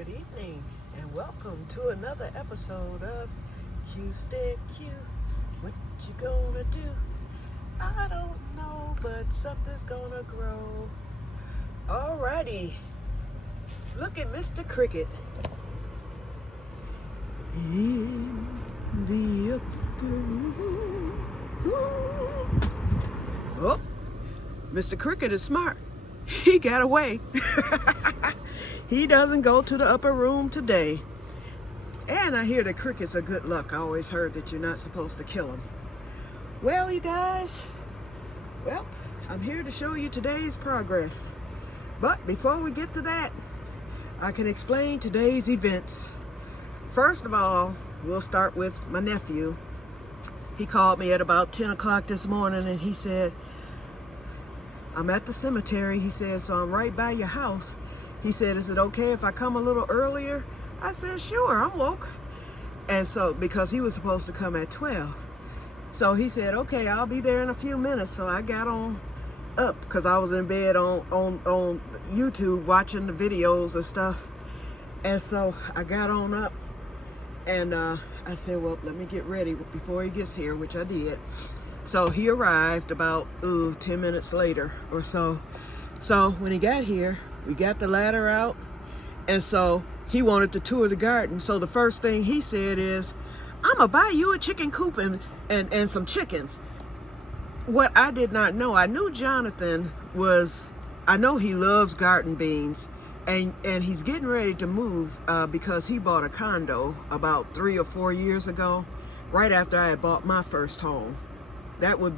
Good evening, and welcome to another episode of Que-stead-Que. What you gonna do? I don't know, but something's gonna grow. Alrighty, look at Mr. Cricket in the upper room. Oh, Mr. Cricket is smart. He got away. He doesn't go to the upper room today. And I hear that crickets are good luck. I always heard that you're not supposed to kill them. Well, you guys, I'm here to show you today's progress. But before we get to that, I can explain today's events. First of all, we'll start with my nephew. He called me at about 10 o'clock this morning and he said, I'm at the cemetery. He said, so I'm right by your house. He said, is it okay if I come a little earlier? I said, sure, I'm woke. And so, because he was supposed to come at 12. So he said, okay, I'll be there in a few minutes. So I got on up because I was in bed on YouTube watching the videos and stuff. And so I got on up and I said, well, let me get ready before he gets here, which I did. So he arrived about 10 minutes later or so. So when he got here, we got the ladder out, and so he wanted to tour the garden. So the first thing he said is, I'm gonna buy you a chicken coop and some chickens. What I did not know, I knew Jonathan I know he loves garden beans, and he's getting ready to move because he bought a condo about 3 or 4 years ago, right after I had bought my first home. That was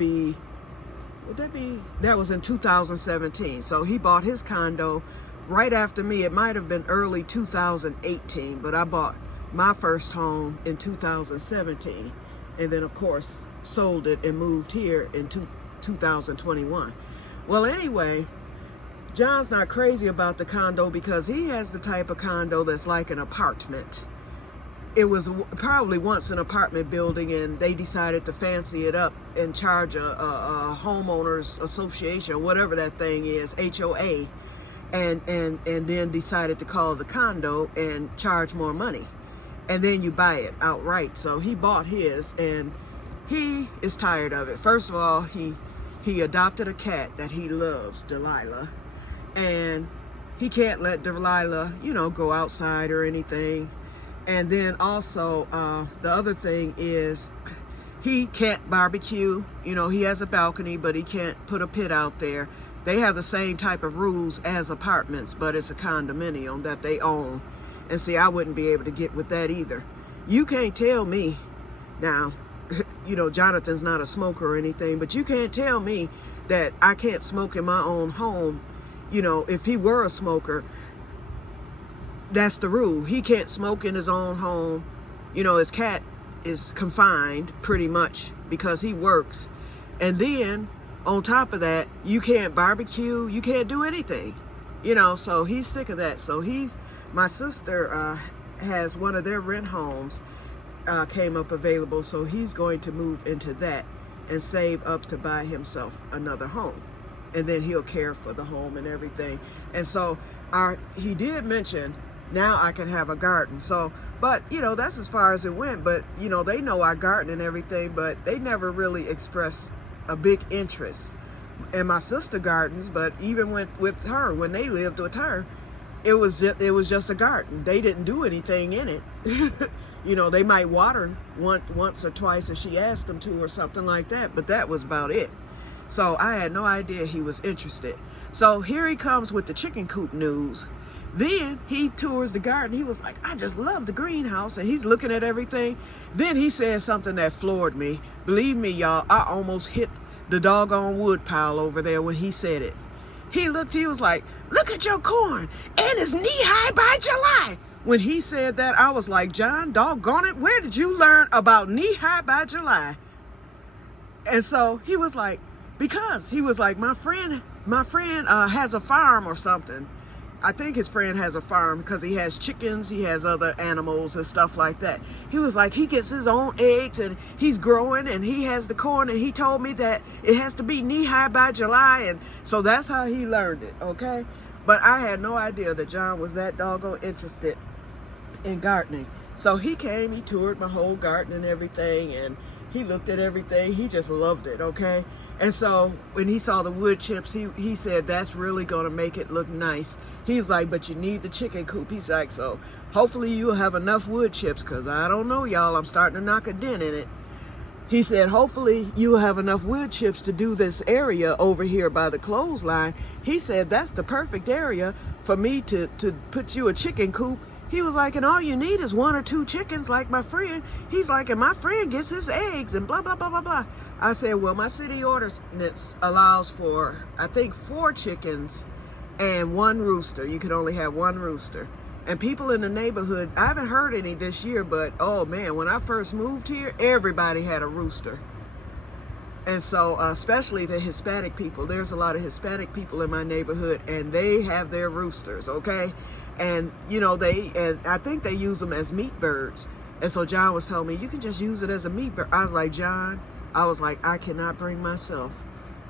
in 2017. So he bought his condo right after me. It might have been early 2018, but I bought my first home in 2017. And then of course sold it and moved here in 2021. Well, anyway, John's not crazy about the condo because he has the type of condo that's like an apartment. It was probably once an apartment building, and they decided to fancy it up and charge a homeowners association, whatever that thing is, HOA, and then decided to call it a condo and charge more money, and then you buy it outright. So he bought his, and he is tired of it. First of all, he adopted a cat that he loves, Delilah, and he can't let Delilah, go outside or anything. And then also, the other thing is he can't barbecue. He has a balcony, but he can't put a pit out there. They have the same type of rules as apartments, but it's a condominium that they own. And see, I wouldn't be able to get with that either. You can't tell me now, Jonathan's not a smoker or anything, but you can't tell me that I can't smoke in my own home. If he were a smoker, that's the rule. He can't smoke in his own home. His cat is confined pretty much because he works. And then on top of that, you can't barbecue, you can't do anything. So he's sick of that. So my sister has one of their rent homes came up available, so he's going to move into that and save up to buy himself another home. And then he'll care for the home and everything. And so he did mention, now I can have a garden. So, but that's as far as it went. But they know I garden and everything, but they never really expressed a big interest. And my sister gardens, but even with her, when they lived with her, it was just a garden. They didn't do anything in it. They might water once or twice if she asked them to or something like that, but that was about it. So I had no idea he was interested. So here he comes with the chicken coop news. Then he tours the garden. He was like, I just love the greenhouse. And he's looking at everything. Then he said something that floored me. Believe me, y'all, I almost hit the doggone wood pile over there when he said it. He was like, look at your corn. And it's knee-high by July. When he said that, I was like, John, doggone it, where did you learn about knee-high by July? And so he was like, because he was like, my friend has a farm or something. I think his friend has a farm because he has chickens, he has other animals and stuff like that. He was like, he gets his own eggs and he's growing and he has the corn, and he told me that it has to be knee-high by July, and so that's how he learned it, okay? But I had no idea that John was that doggone interested in gardening. So he came, he toured my whole garden and everything, and he looked at everything. He just loved it, okay? And so when he saw the wood chips, he said, that's really going to make it look nice. He's like, but you need the chicken coop. He's like, so hopefully you'll have enough wood chips, because I don't know, y'all, I'm starting to knock a dent in it. He said, hopefully you'll have enough wood chips to do this area over here by the clothesline. He said, that's the perfect area for me to put you a chicken coop. He was like, and all you need is 1 or 2 chickens like my friend. He's like, and my friend gets his eggs and blah, blah, blah, blah, blah. I said, well, my city ordinance allows for, I think, 4 chickens and 1 rooster. You can only have 1 rooster. And people in the neighborhood, I haven't heard any this year, but oh man, when I first moved here, everybody had a rooster. And so, especially the Hispanic people, there's a lot of Hispanic people in my neighborhood, and they have their roosters, okay? And, you know, and I think they use them as meat birds. And so John was telling me, you can just use it as a meat bird. I was like, John, I cannot bring myself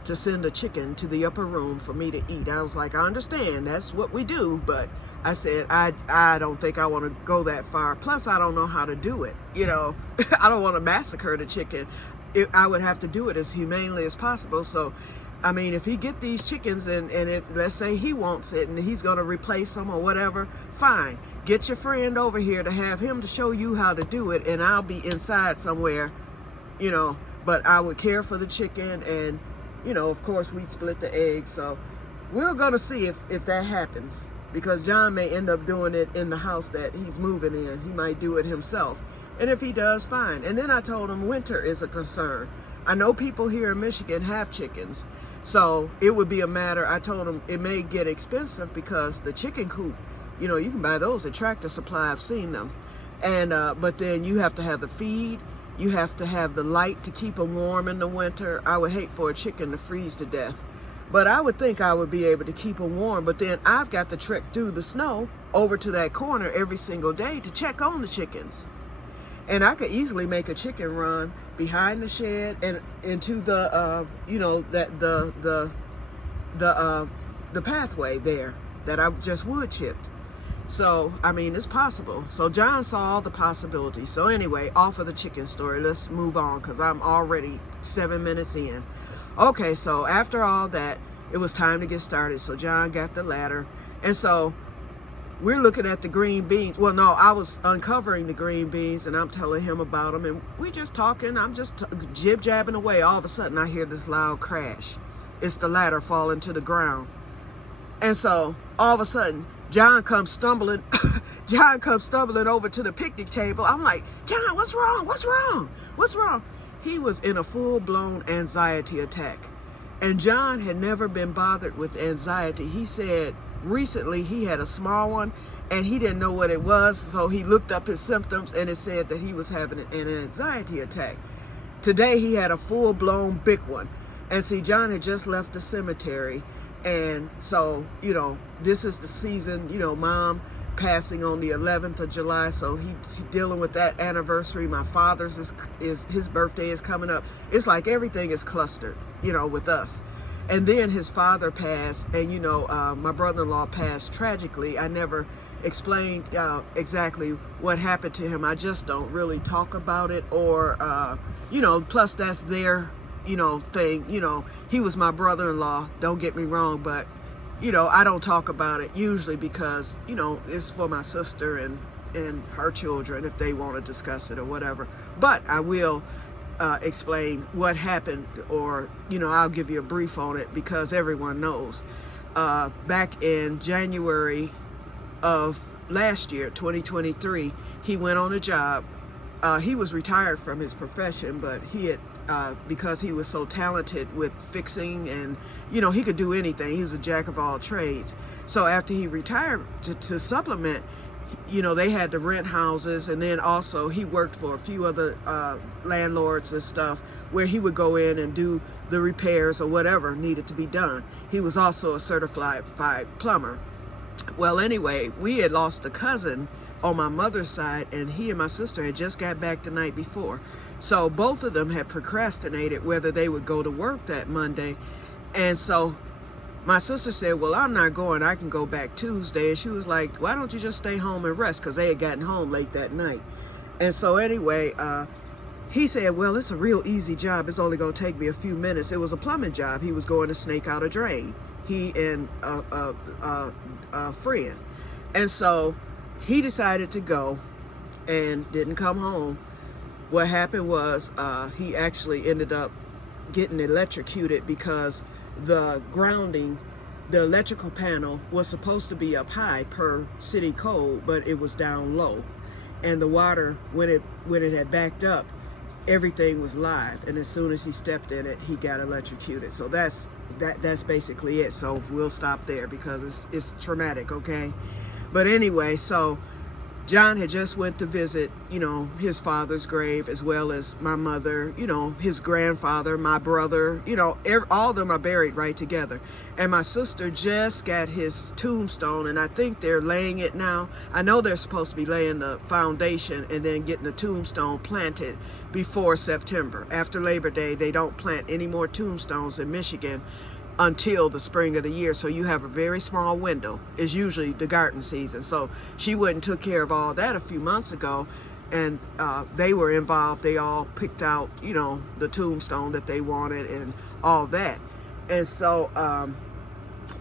to send a chicken to the upper room for me to eat. I was like, I understand, that's what we do, but I said, I don't think I want to go that far. Plus, I don't know how to do it, you know. I don't want to massacre the chicken. I would have to do it as humanely as possible. So, I mean, if he get these chickens and if, let's say he wants it and he's going to replace them or whatever, fine. Get your friend over here to have him to show you how to do it, and I'll be inside somewhere, you know, but I would care for the chicken, and, you know, of course, we'd split the eggs. So we're going to see if that happens, because John may end up doing it in the house that he's moving in. He might do it himself. And if he does, fine. And then I told him winter is a concern. I know people here in Michigan have chickens. So it would be a matter, I told him it may get expensive because the chicken coop, you know, you can buy those at Tractor Supply. I've seen them. And, but then you have to have the feed. You have to have the light to keep them warm in the winter. I would hate for a chicken to freeze to death. But I would think I would be able to keep them warm. But then I've got to trek through the snow over to that corner every single day to check on the chickens. And I could easily make a chicken run behind the shed and into the, you know, that the pathway there that I just wood chipped. So, I mean, it's possible. So John saw all the possibilities. So anyway, off of the chicken story, let's move on, because I'm already 7 minutes in. Okay, so after all that, it was time to get started. So John got the ladder. And so we're looking at the green beans. Well, no, I was uncovering the green beans and I'm telling him about them. And we just talking. I'm just jib-jabbing away. All of a sudden, I hear this loud crash. It's the ladder falling to the ground. And so all of a sudden, John comes stumbling. John comes stumbling over to the picnic table. I'm like, John, what's wrong? What's wrong? What's wrong? He was in a full-blown anxiety attack. And John had never been bothered with anxiety. He said recently he had a small one and he didn't know what it was. So he looked up his symptoms and it said that he was having an anxiety attack. Today he had a full-blown big one. And see, John had just left the cemetery. And so, you know, this is the season, you know, Mom passing on the 11th of July. So he's dealing with that anniversary. My father's is his birthday is coming up. It's like everything is clustered, you know, with us. And then his father passed, and, you know, my brother-in-law passed tragically. I never explained exactly what happened to him. I just don't really talk about it, or, you know, plus that's their, you know, thing. You know, he was my brother-in-law, don't get me wrong, but, you know, I don't talk about it usually because, you know, it's for my sister and her children if they want to discuss it or whatever. But I will explain what happened, or, you know, I'll give you a brief on it because everyone knows. Back in January of last year, 2023, he went on a job. He was retired from his profession, but he had, because he was so talented with fixing and, you know, he could do anything. He was a jack of all trades. So after he retired, to supplement, you know, they had to rent houses, and then also he worked for a few other landlords and stuff where he would go in and do the repairs or whatever needed to be done. He was also a certified plumber. Well, anyway, we had lost a cousin on my mother's side, and he and my sister had just got back the night before. So both of them had procrastinated whether they would go to work that Monday. And so my sister said, well, I'm not going. I can go back Tuesday. And she was like, why don't you just stay home and rest? Because they had gotten home late that night. And so anyway, he said, well, it's a real easy job. It's only going to take me a few minutes. It was a plumbing job. He was going to snake out a drain, he and a friend. And so he decided to go and didn't come home. What happened was he actually ended up getting electrocuted because the grounding, the electrical panel was supposed to be up high per city code, but it was down low. And the water, when it had backed up, everything was live. And as soon as he stepped in it, he got electrocuted. So that's basically it. So we'll stop there because it's traumatic, okay? But anyway, so John had just went to visit, you know, his father's grave, as well as my mother, you know, his grandfather, my brother, you know, all of them are buried right together. And my sister just got his tombstone, and I think they're laying it now. I know they're supposed to be laying the foundation and then getting the tombstone planted before September. After Labor Day, they don't plant any more tombstones in Michigan until the spring of the year. So you have a very small window. It's usually the garden season. So she went and took care of all that a few months ago, and they were involved. They all picked out, you know, the tombstone that they wanted and all that. And so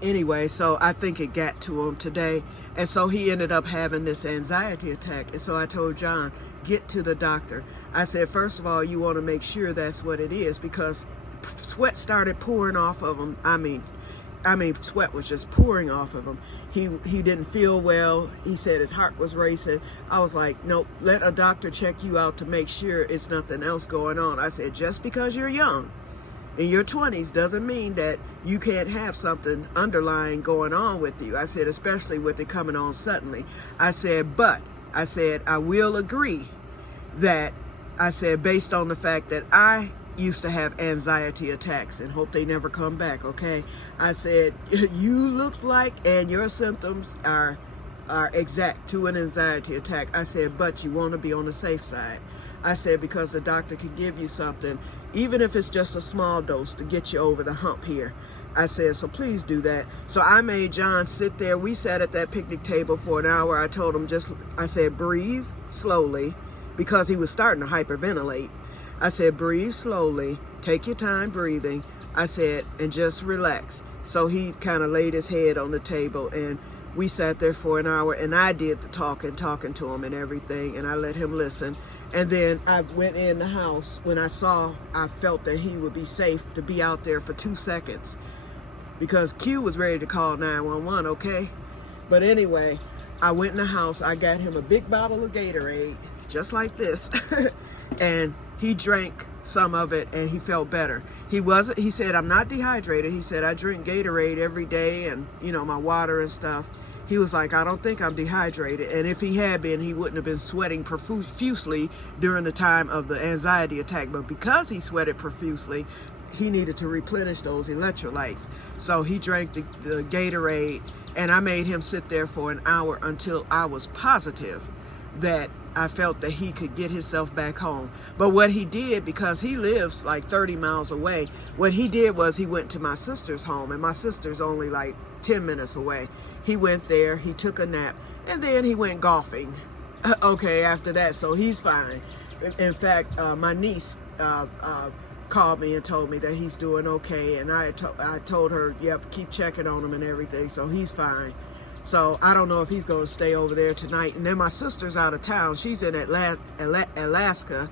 anyway, so I think it got to him today. And so he ended up having this anxiety attack. And so I told John, get to the doctor. I said, first of all, you want to make sure that's what it is, because sweat started pouring off of him. I mean, sweat was just pouring off of him. He didn't feel well. He said his heart was racing. I was like, nope, let a doctor check you out to make sure it's nothing else going on. I said, just because you're young, in your 20s, doesn't mean that you can't have something underlying going on with you. I said, especially with it coming on suddenly. I said, but I said, I will agree that, I said, based on the fact that I used to have anxiety attacks and hope they never come back, okay? I said, you look like, and your symptoms are exact to an anxiety attack. I said, but you want to be on the safe side. I said, because the doctor can give you something, even if it's just a small dose, to get you over the hump here. I said, so please do that. So I made John sit there. We sat at that picnic table for an hour. I told him I said, breathe slowly, because he was starting to hyperventilate. I said, breathe slowly, take your time breathing. I said, and just relax. So he kind of laid his head on the table, and we sat there for an hour, and I did the talking to him and everything, and I let him listen. And then I went in the house. When I felt that he would be safe to be out there for 2 seconds, because Q was ready to call 911, okay? But anyway, I went in the house. I got him a big bottle of Gatorade, just like this, and he drank some of it, and he felt better. He said, I'm not dehydrated. He said, I drink Gatorade every day, and, you know, my water and stuff. He was like, I don't think I'm dehydrated. And if he had been, he wouldn't have been sweating profusely during the time of the anxiety attack. But because he sweated profusely, he needed to replenish those electrolytes. So he drank the Gatorade, and I made him sit there for an hour until I was positive that I felt that he could get himself back home. But what he did, because he lives like 30 miles away, what he did was he went to my sister's home, and my sister's only like 10 minutes away. He went there, he took a nap, and then he went golfing, okay, after that. So he's fine. In fact, my niece called me and told me that he's doing okay, and I told her, yep, keep checking on him and everything, so he's fine. So I don't know if he's going to stay over there tonight. And then my sister's out of town. She's in Alaska,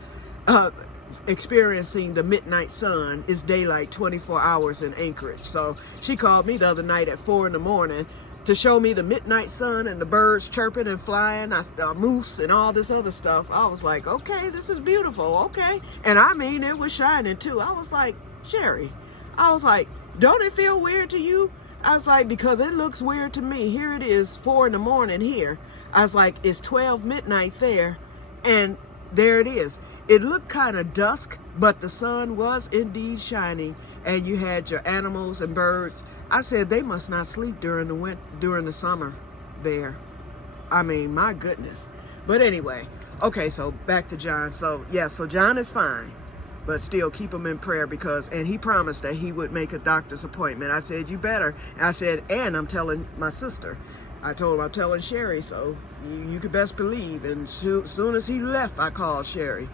experiencing the midnight sun. It's daylight 24 hours in Anchorage. So she called me the other night at 4 in the morning to show me the midnight sun and the birds chirping and flying, moose and all this other stuff. I was like, okay, this is beautiful, okay. And I mean, it was shining too. I was like, Sherry, I was like, don't it feel weird to you? I was like, because it looks weird to me. Here it is, 4 in the morning here. I was like, it's 12 midnight there, and there it is. It looked kind of dusk, but the sun was indeed shining, and you had your animals and birds. I said, they must not sleep during the summer there. I mean, my goodness. But anyway, okay, so back to John. So yeah, so John is fine. but still keep him in prayer and he promised that he would make a doctor's appointment. I said, you better. And I said, and I'm telling my sister. I told him I'm telling Sherry, so you could best believe. And soon as he left, I called Sherry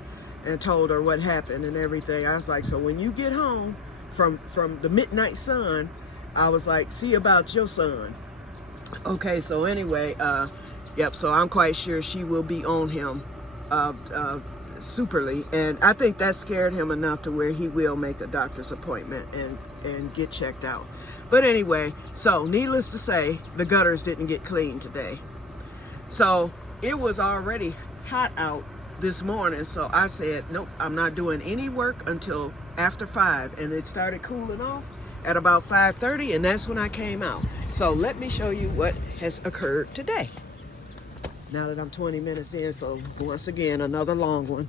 and told her what happened and everything. I was like, so when you get home from the midnight sun, I was like, see about your son. Okay, so anyway, yep, so I'm quite sure she will be on him superly. And I think that scared him enough to where he will make a doctor's appointment and get checked out. But anyway, so needless to say, the gutters didn't get cleaned today. So it was already hot out this morning, so I said, nope, I'm not doing any work until after 5, and it started cooling off at about 5:30, and that's when I came out. So let me show you what has occurred today. Now that I'm 20 minutes in, so once again, another long one.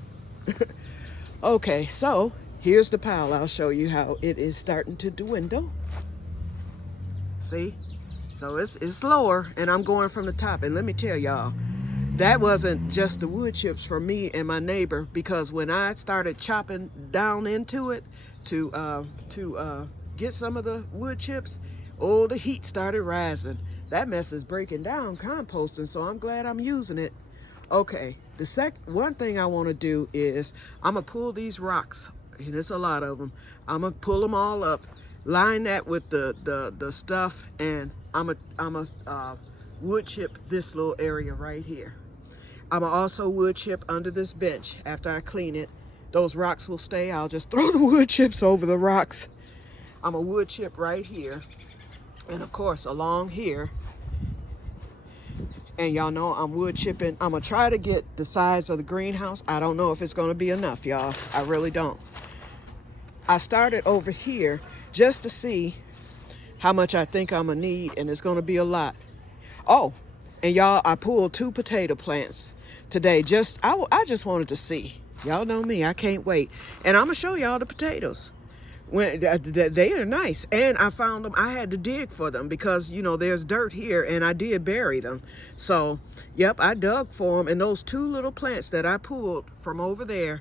Okay, so here's the pile. I'll show you how it is starting to dwindle. See? So it's lower, and I'm going from the top. And let me tell y'all, that wasn't just the wood chips for me and my neighbor, because when I started chopping down into it to get some of the wood chips, oh, the heat started rising. That mess is breaking down composting, so I'm glad I'm using it. Okay, one thing I want to do is I'm gonna pull these rocks, and there's a lot of them. I'm gonna pull them all up, line that with the stuff, and I'm a wood chip this little area right here. I'm gonna also wood chip under this bench after I clean it. Those rocks will stay. I'll just throw the wood chips over the rocks. I'm a wood chip right here, and of course along here. And y'all know I'm wood chipping. I'm gonna try to get the size of the greenhouse. I don't know if it's gonna be enough, y'all. I really don't. I started over here just to see how much I think I'm gonna need, and it's gonna be a lot. Oh, and y'all, I pulled 2 potato plants today. I just wanted to see. Y'all know me, I can't wait. And I'm gonna show y'all the potatoes. They are nice, and I found them. I had to dig for them because, you know, there's dirt here, and I did bury them. So yep, I dug for them, and those 2 little plants that I pulled from over there,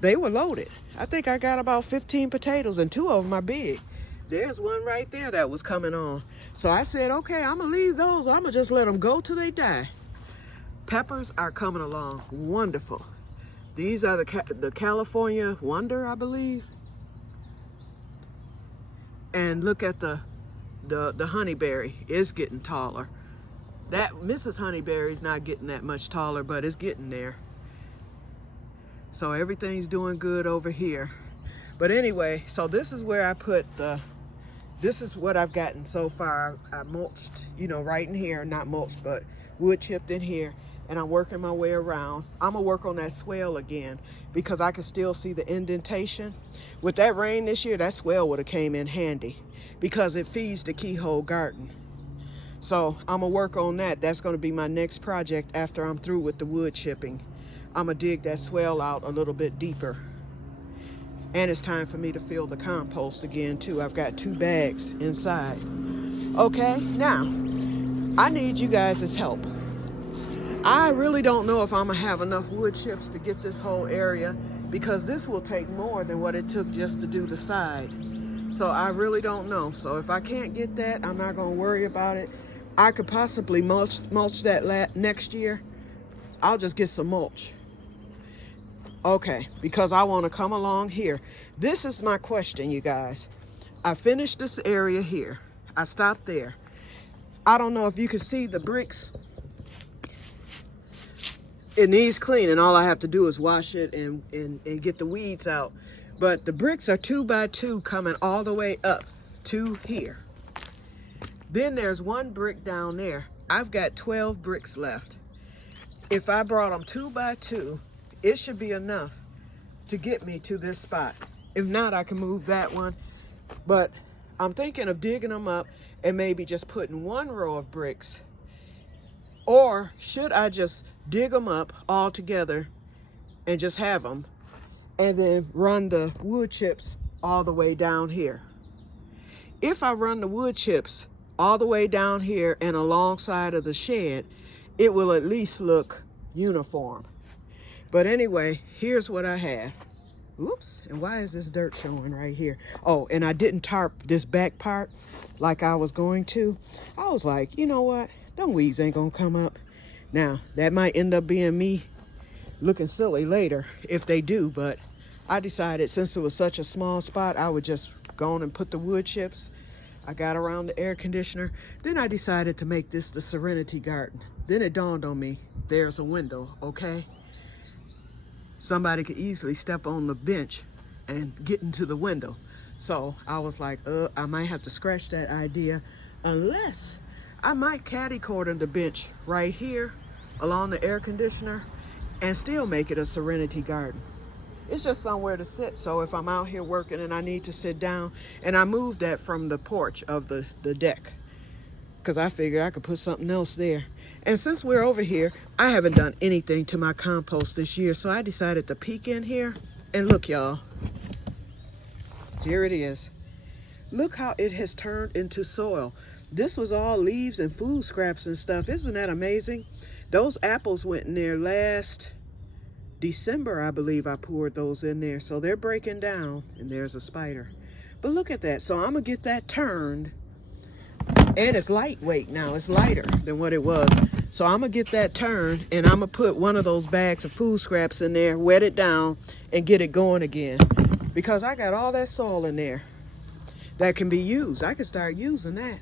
they were loaded. I think I got about 15 potatoes, and 2 of them are big. There's one right there that was coming on. So I said, okay, I'm gonna leave those. I'm gonna just let them go till they die. Peppers are coming along wonderful. These are the California Wonder, I believe. And look at the honeyberry. It's getting taller. That Mrs. Honeyberry's not getting that much taller, but it's getting there. So everything's doing good over here. But anyway, so this is where I put this is what I've gotten so far. I mulched, you know, right in here, not mulched, but wood chipped in here. And I'm working my way around. I'm gonna work on that swale again because I can still see the indentation. With that rain this year, that swale would have came in handy because it feeds the keyhole garden. So I'm gonna work on that. That's gonna be my next project after I'm through with the wood chipping. I'm gonna dig that swale out a little bit deeper. And it's time for me to fill the compost again too. I've got 2 bags inside. Okay, now I need you guys' help. I really don't know if I'm gonna have enough wood chips to get this whole area because this will take more than what it took just to do the side. So I really don't know. So if I can't get that, I'm not gonna worry about it. I could possibly mulch that next year. I'll just get some mulch. Okay, because I wanna come along here. This is my question, you guys. I finished this area here. I stopped there. I don't know if you can see the bricks. It needs cleaning. All I have to do is wash it and get the weeds out. But the bricks are 2 by 2 coming all the way up to here. Then there's 1 brick down there. I've got 12 bricks left. If I brought them 2 by 2, it should be enough to get me to this spot. If not, I can move that one. But I'm thinking of digging them up and maybe just putting 1 row of bricks. Or should I just dig them up all together and just have them and then run the wood chips all the way down here? If I run the wood chips all the way down here and alongside of the shed, it will at least look uniform. But anyway, here's what I have. Oops, and why is this dirt showing right here? Oh, and I didn't tarp this back part like I was going to. I was like, you know what? Them weeds ain't gonna come up. Now, that might end up being me looking silly later if they do, but I decided since it was such a small spot, I would just go on and put the wood chips. I got around the air conditioner. Then I decided to make this the Serenity Garden. Then it dawned on me, there's a window, okay? Somebody could easily step on the bench and get into the window. So I was like, I might have to scratch that idea, unless I might caddy corner the bench right here along the air conditioner and still make it a Serenity Garden. It's just somewhere to sit. So if I'm out here working and I need to sit down, and I moved that from the porch of the deck, because I figured I could put something else there. And since we're over here, I haven't done anything to my compost this year, so I decided to peek in here. And look, y'all, here it is. Look how it has turned into soil. This was all leaves and food scraps and stuff. Isn't that amazing? Those apples went in there last December, I believe I poured those in there. So they're breaking down, and there's a spider. But look at that. So I'm gonna get that turned. And it's lightweight now, it's lighter than what it was. So I'm gonna get that turned, and I'm gonna put one of those bags of food scraps in there, wet it down, and get it going again. Because I got all that soil in there that can be used. I can start using that.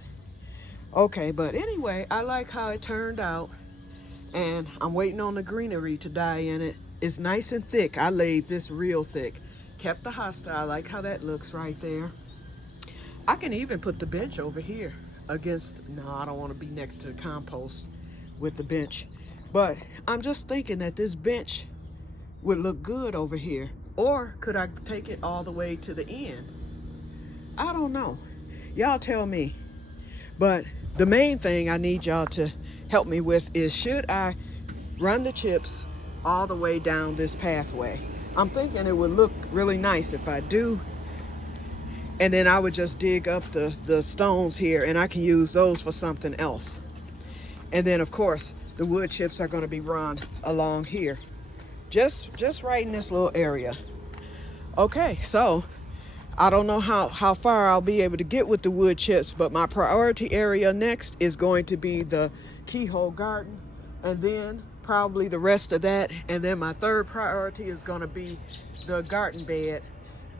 Okay, but anyway, I like how it turned out, and I'm waiting on the greenery to die in it. It's nice and thick. I laid this real thick. Kept the hosta. I like how that looks right there. I can even put the bench over here against, no, I don't want to be next to the compost with the bench, but I'm just thinking that this bench would look good over here. Or could I take it all the way to the end? I don't know. Y'all tell me. But the main thing I need y'all to help me with is, should I run the chips all the way down this pathway? I'm thinking it would look really nice if I do. And then I would just dig up the stones here, and I can use those for something else. And then, of course, the wood chips are going to be run along here. Just right in this little area. Okay, so I don't know how far I'll be able to get with the wood chips, but my priority area next is going to be the keyhole garden, and then probably the rest of that. And then my third priority is going to be the garden bed.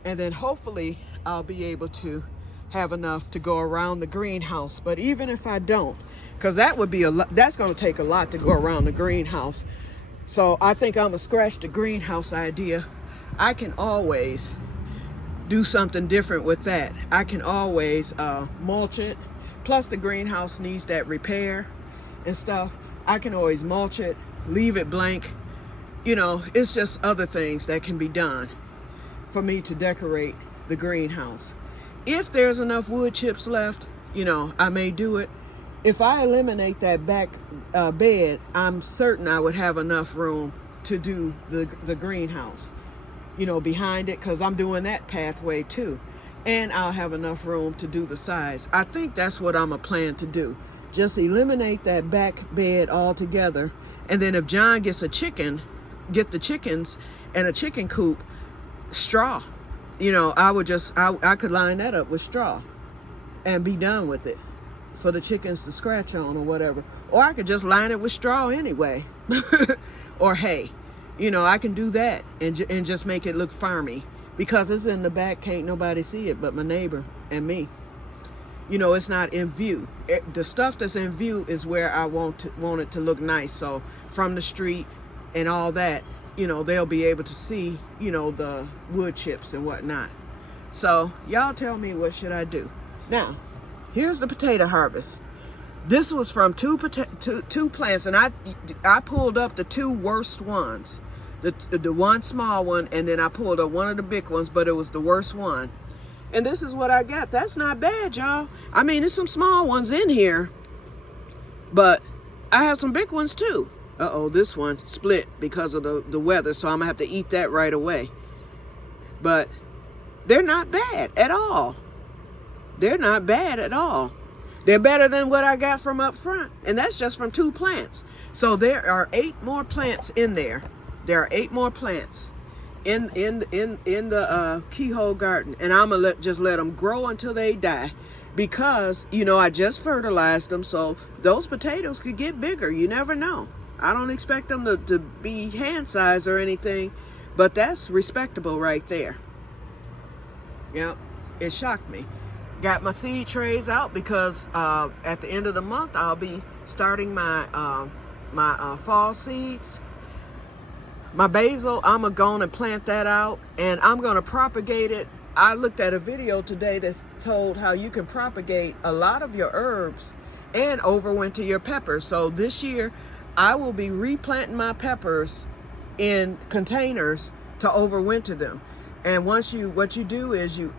And then hopefully I'll be able to have enough to go around the greenhouse. But even if I don't, because that would be that's going to take a lot to go around the greenhouse. So I think I'm gonna scratch the greenhouse idea. I can always do something different with that. I can always mulch it. Plus the greenhouse needs that repair and stuff. I can always mulch it, leave it blank. You know, it's just other things that can be done for me to decorate the greenhouse. If there's enough wood chips left, you know, I may do it. If I eliminate that back bed, I'm certain I would have enough room to do the greenhouse, you know, behind it, because I'm doing that pathway too. And I'll have enough room to do the sides. I think that's what I'm a plan to do. Just eliminate that back bed altogether. And then if John gets a chicken, get the chickens and a chicken coop, straw. You know, I could line that up with straw and be done with it for the chickens to scratch on or whatever. Or I could just line it with straw anyway. Or hay. You know, I can do that and just make it look farmy. Because it's in the back, can't nobody see it but my neighbor and me. You know, it's not in view. The stuff that's in view is where I want it to look nice. So from the street and all that, you know, they'll be able to see, you know, the wood chips and whatnot. So y'all tell me, what should I do? Now, here's the potato harvest. This was from two plants, and I pulled up the two worst ones. The one small one, and then I pulled up one of the big ones, but it was the worst one. And this is what I got. That's not bad, y'all. I mean, there's some small ones in here, but I have some big ones too. Uh-oh, this one split because of the weather, so I'm gonna have to eat that right away. But they're not bad at all. They're not bad at all. They're better than what I got from up front, and that's just from 2 plants. So there are 8 more plants in there. There are 8 more plants, in the keyhole garden, and I'm gonna just let them grow until they die, because you know I just fertilized them, so those potatoes could get bigger. You never know. I don't expect them to be hand size or anything, but that's respectable right there. Yep, it shocked me. Got my seed trays out because at the end of the month I'll be starting my fall seeds. My basil, I'm gonna go on and plant that out, and I'm gonna propagate it. I looked at a video today that told how you can propagate a lot of your herbs and overwinter your peppers. So this year I will be replanting my peppers in containers to overwinter them. And what you do is you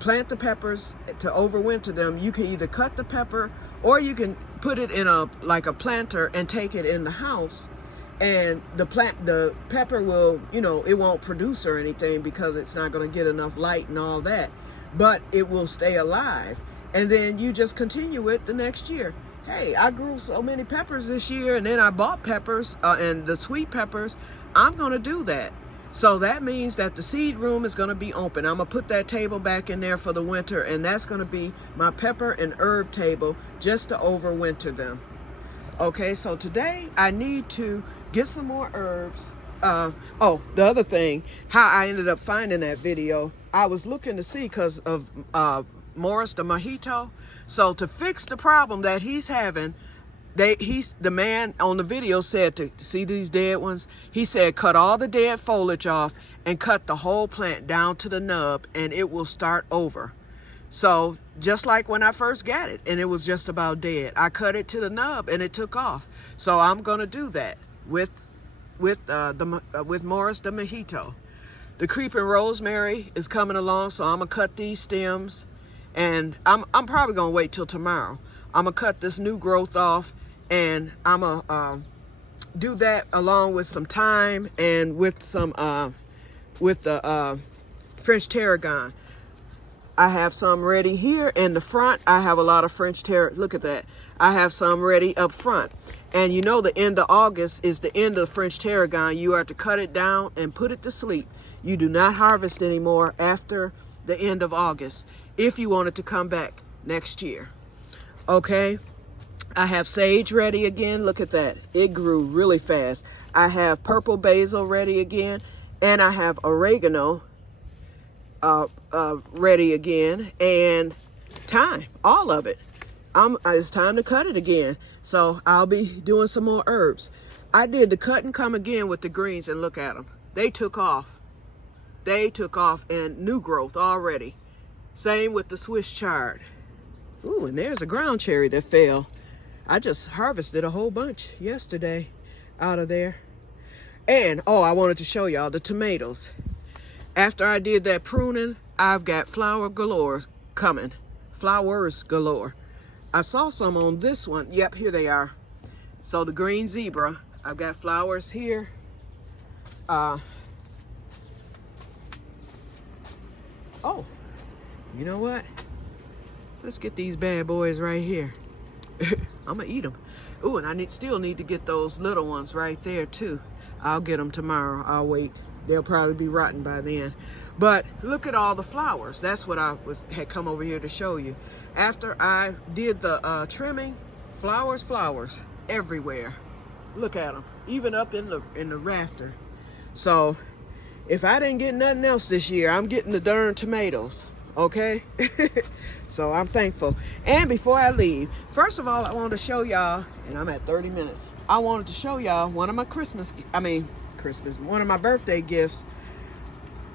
plant the peppers to overwinter them. You can either cut the pepper, or you can put it in a planter and take it in the house. And the pepper will, you know, it won't produce or anything because it's not going to get enough light and all that, but it will stay alive. And then you just continue it the next year. Hey, I grew so many peppers this year, and then I bought peppers and the sweet peppers. I'm going to do that. So that means that the seed room is going to be open. I'm going to put that table back in there for the winter, and that's going to be my pepper and herb table just to overwinter them. Okay, so today I need to get some more herbs. Oh, the other thing, how I ended up finding that video, I was looking to see because of Morris the Mojito. So to fix the problem that he's having, the man on the video said to see these dead ones, he said cut all the dead foliage off and cut the whole plant down to the nub, and it will start over. So just like when I first got it and it was just about dead, I cut it to the nub and it took off. So I'm gonna do that with Morris the Mojito. The creeping rosemary is coming along, so I'm gonna cut these stems, and I'm probably gonna wait till tomorrow. I'm gonna cut this new growth off, and I'm gonna do that along with some thyme and with some with the French tarragon. I have some ready here in the front. I have a lot of French tarragon. Look at that. I have some ready up front. And you know the end of August is the end of French tarragon. You are to cut it down and put it to sleep. You do not harvest anymore after the end of August if you want it to come back next year. Okay. I have sage ready again. Look at that. It grew really fast. I have purple basil ready again. And I have oregano ready again, and thyme, all of it. It's time to cut it again, so I'll be doing some more herbs. I did the cut and come again with the greens, and look at them. They took off. They took off, and new growth already. Same with the Swiss chard. Ooh, and there's a ground cherry that fell. I just harvested a whole bunch yesterday out of there. And oh, I wanted to show y'all the tomatoes. After I did that pruning, I've got flower galore coming. Flowers galore. I saw some on this one. Yep, here they are. So the green zebra, I've got flowers here. Oh, you know what? Let's get these bad boys right here. I'm gonna eat them. Ooh, and I still need to get those little ones right there too. I'll get them tomorrow. I'll wait. They'll probably be rotten by then. But look at all the flowers. That's what I had come over here to show you. After I did the trimming, flowers everywhere. Look at them, even up in the rafter. So if I didn't get nothing else this year, I'm getting the darn tomatoes. Okay. So I'm thankful. And before I leave, first of all, I wanted to show y'all, and I'm at 30 minutes. I wanted to show y'all one of my one of my birthday gifts.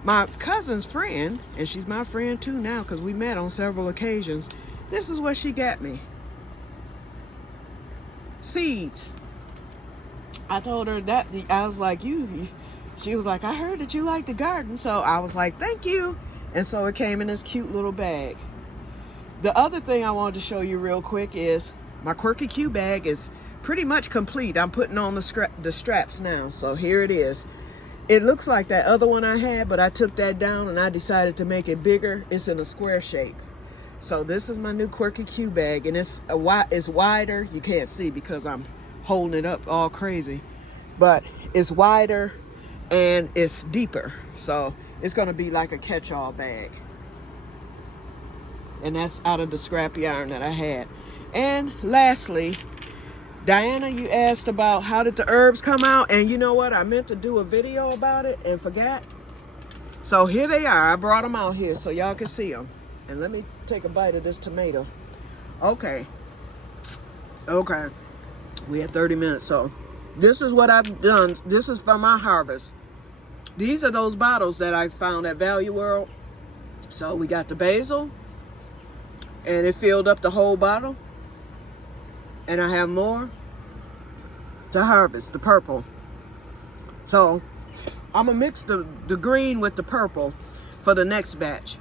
My cousin's friend, and she's my friend too now because we met on several occasions. This is what she got me. Seeds. I told her that, I was like, she was like, I heard that you like to garden. So I was like, thank you. And so it came in this cute little bag. The other thing I wanted to show you real quick is my Que-stead-Que bag is pretty much complete. I'm putting on the straps now. So here it is. It looks like that other one I had, but I took that down and I decided to make it bigger. It's in a square shape. So this is my new Que-stead-Que bag, and it's wider. You can't see because I'm holding it up all crazy, but it's wider, and it's deeper. So it's gonna be like a catch-all bag. And that's out of the scrap yarn that I had. And lastly, Diana, you asked about how did the herbs come out, and you know what? I meant to do a video about it and forgot. So here they are. I brought them out here so y'all can see them. And let me take a bite of this tomato. Okay. Okay. We had 30 minutes, so this is what I've done. This is from my harvest. These are those bottles that I found at Value World. So we got the basil, and it filled up the whole bottle. And I have more to harvest, the purple. So I'm gonna mix the green with the purple for the next batch.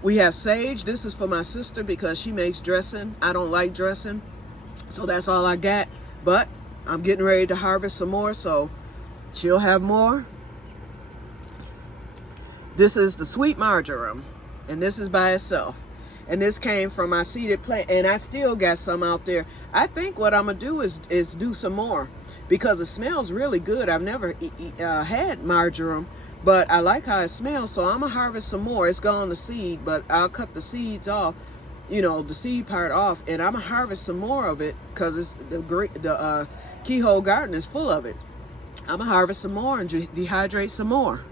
We have sage. This is for my sister because she makes dressing. I don't like dressing, so that's all I got. But I'm getting ready to harvest some more, so she'll have more. This is the sweet marjoram, and this is by itself. And this came from my seeded plant, and I still got some out there. I think what I'm gonna do is do some more because it smells really good. I've never had marjoram, but I like how it smells, so I'm gonna harvest some more. It's gone to seed, but I'll cut the seeds off, you know, the seed part off, and I'm gonna harvest some more of it because it's the Keyhole Garden is full of it. I'm gonna harvest some more and dehydrate some more.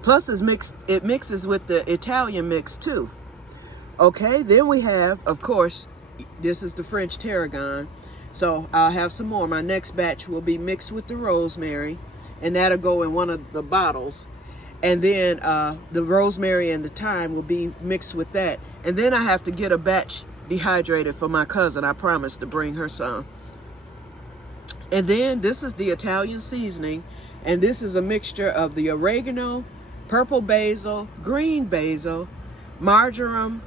Plus, it mixes with the Italian mix too. Okay, then we have, of course, this is the French tarragon. So I'll have some more. My next batch will be mixed with the rosemary, and that'll go in one of the bottles. And then the rosemary and the thyme will be mixed with that. And then I have to get a batch dehydrated for my cousin. I promised to bring her some. And then this is the Italian seasoning, and this is a mixture of the oregano, purple basil, green basil, marjoram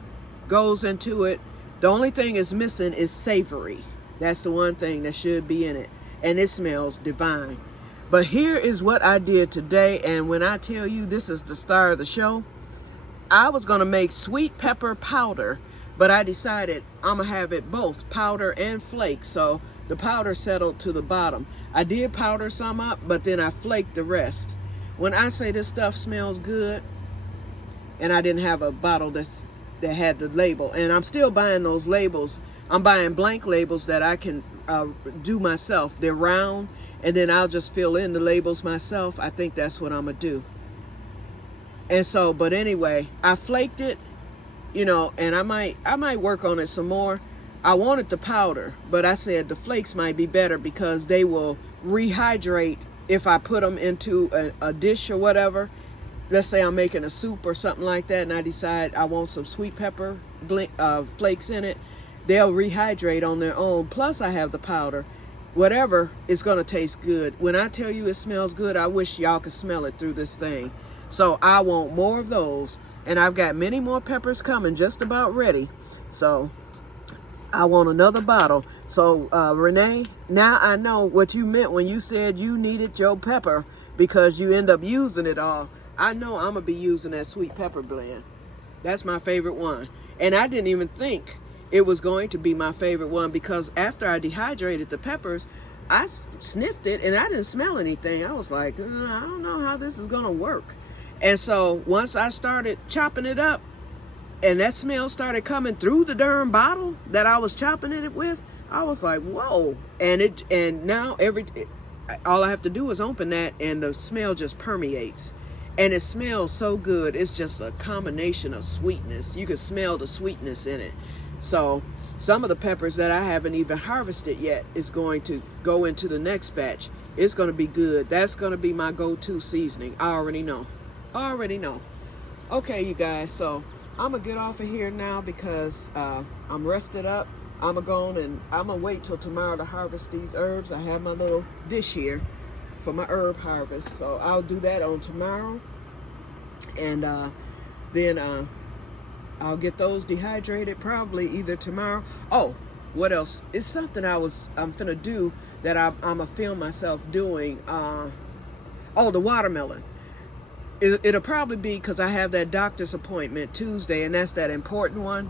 goes into it. The only thing is missing is savory. That's the one thing that should be in it, and it smells divine. But here is what I did today, and when I tell you this is the star of the show, I was gonna make sweet pepper powder, but I decided I'm gonna have it both powder and flakes, so the powder settled to the bottom. I did powder some up, but then I flaked the rest. When I say this stuff smells good, and I didn't have a bottle that had the label, and I'm still buying those labels. I'm buying blank labels that I can do myself. They're round, and then I'll just fill in the labels myself. I think that's what I'm gonna do. And so, but anyway, I flaked it, you know, and I might work on it some more. I wanted the powder, but I said the flakes might be better because they will rehydrate if I put them into a dish or whatever. Let's say I'm making a soup or something like that, and I decide I want some sweet pepper flakes in it. They'll rehydrate on their own. Plus, I have the powder. Whatever is going to taste good. When I tell you it smells good, I wish y'all could smell it through this thing. So I want more of those. And I've got many more peppers coming, just about ready. So I want another bottle. So Renee, now I know what you meant when you said you needed your pepper because you end up using it all. I know I'm gonna be using that sweet pepper blend. That's my favorite one. And I didn't even think it was going to be my favorite one because after I dehydrated the peppers, I sniffed it and I didn't smell anything. I was like, I don't know how this is gonna work. And so once I started chopping it up and that smell started coming through the darn bottle that I was chopping it with, I was like, whoa. And now all I have to do is open that and the smell just permeates. And it smells so good. It's just a combination of sweetness. You can smell the sweetness in it. So some of the peppers that I haven't even harvested yet is going to go into the next batch. It's going to be good. That's going to be my go-to seasoning. I already know. Okay, you guys. So I'm going to get off of here now because I'm rested up. I'm going to go on and I'm going to wait till tomorrow to harvest these herbs. I have my little dish here for my herb harvest, so I'll do that on tomorrow, and then I'll get those dehydrated probably either tomorrow. Oh, what else? It's something I'm finna do that I'm gonna film myself doing. Oh, the watermelon. It'll probably be because I have that doctor's appointment Tuesday, and that's that important one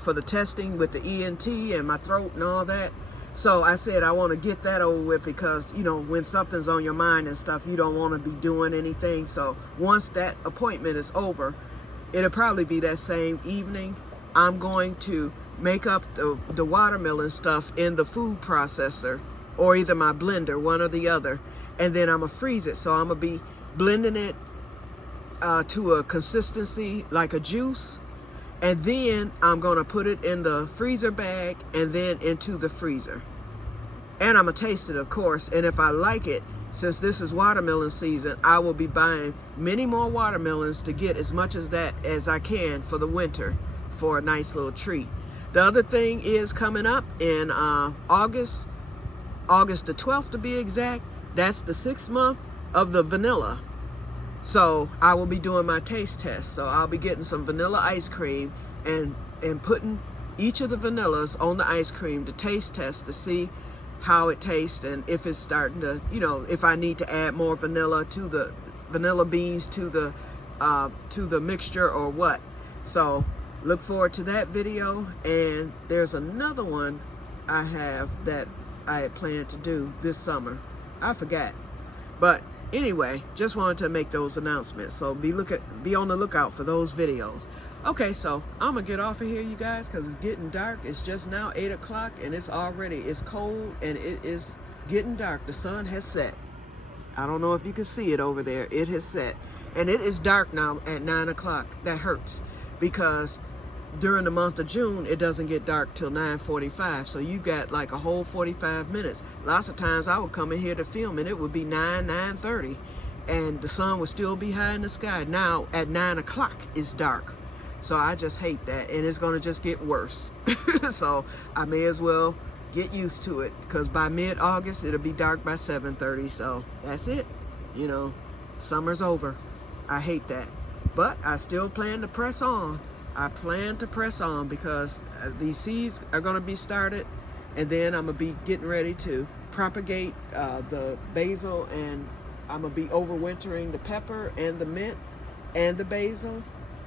for the testing with the ENT and my throat and all that. So I said I want to get that over with, because you know, when something's on your mind and stuff, you don't want to be doing anything. So once that appointment is over, it'll probably be that same evening, I'm going to make up the watermelon stuff in the food processor, or either my blender, one or the other, and then I'm gonna freeze it. So I'm gonna be blending it to a consistency like a juice, and then I'm gonna put it in the freezer bag and then into the freezer. And I'm gonna taste it, of course, and if I like it, since this is watermelon season, I will be buying many more watermelons to get as much as that as I can for the winter, for a nice little treat. The other thing is coming up in August the 12th to be exact. That's the 6th month of the vanilla. So I will be doing my taste test. So I'll be getting some vanilla ice cream and putting each of the vanillas on the ice cream to taste test to see how it tastes, and if it's starting to, you know, if I need to add more vanilla to the vanilla beans to the mixture or what. So look forward to that video. And there's another one I have that I had planned to do this summer. I forgot. But anyway, just wanted to make those announcements. So be on the lookout for those videos. Okay, so I'm gonna get off of here, you guys, because it's getting dark. It's just now 8 o'clock and it's cold and it is getting dark. The sun has set. I don't know if you can see it over there. It has set. And it is dark now at 9 o'clock. That hurts, because during the month of June, it doesn't get dark till 9:45. So you got like a whole 45 minutes. Lots of times I would come in here to film and it would be 9:30 and the sun would still be high in the sky. Now at 9 o'clock it's dark. So I just hate that, and it's gonna just get worse. So I may as well get used to it, because by mid-August it'll be dark by 7:30. So that's it. You know, summer's over. I hate that. But I still plan to press on. I plan to press on, because these seeds are going to be started, and then I'm going to be getting ready to propagate the basil, and I'm going to be overwintering the pepper and the mint and the basil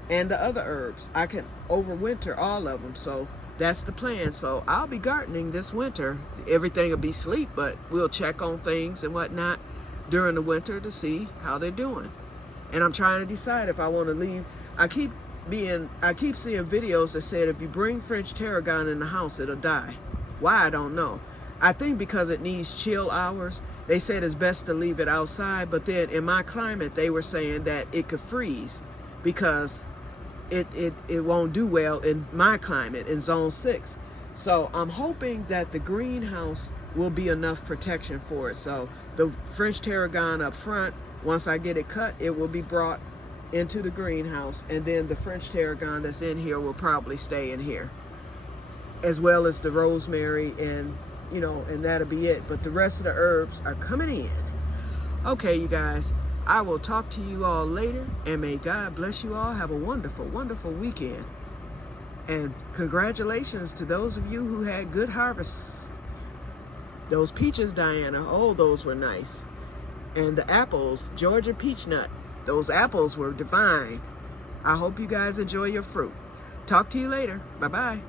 and the other herbs. I can overwinter all of them, so that's the plan. So I'll be gardening this winter. Everything will be asleep, but we'll check on things and whatnot during the winter to see how they're doing. And I'm trying to decide if I want to leave. I keep seeing videos that said if you bring French tarragon in the house, it'll die. Why, I don't know. I think because it needs chill hours. They said it's best to leave it outside, but then in my climate, they were saying that it could freeze, because it won't do well in my climate, in zone 6. So I'm hoping that the greenhouse will be enough protection for it. So the French tarragon up front, once I get it cut, it will be brought into the greenhouse, and then the French tarragon that's in here will probably stay in here, as well as the rosemary, and you know, and that'll be it. But the rest of the herbs are coming in. Okay, you guys, I will talk to you all later, and may God bless you all. Have a wonderful, wonderful weekend. And congratulations to those of you who had good harvests. Those peaches, Diana, oh, those were nice. And the apples, Georgia peach nut, those apples were divine. I hope you guys enjoy your fruit. Talk to you later. Bye-bye.